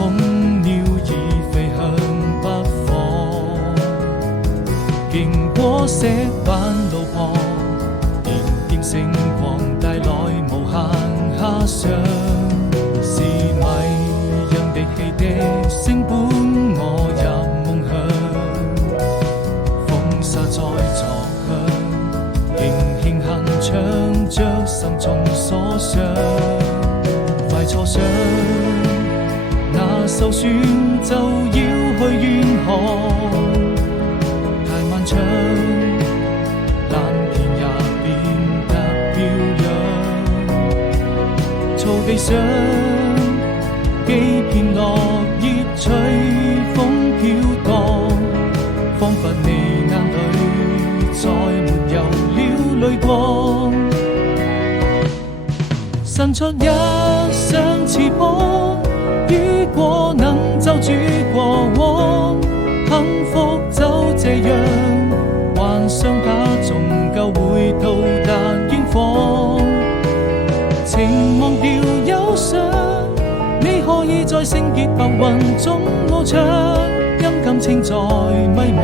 空鳥已飛向北方，經過石板路旁，點點星光帶來無限遐想，是迷人的汽笛聲伴我入夢鄉，風沙在作響，輕輕哼唱着心中所想，快坐上那艘船就要去遠航，太漫長，藍天也變得飄揚，草地上幾片落葉隨風飄蕩，彷彿你眼裏再沒有了淚光，伸出一雙翅膀，雨過能就住過往，幸福就這樣，幻想它終究會到達遠方，情忘掉憂傷，你可以在聖潔白雲中翱翔，因感情在迷茫，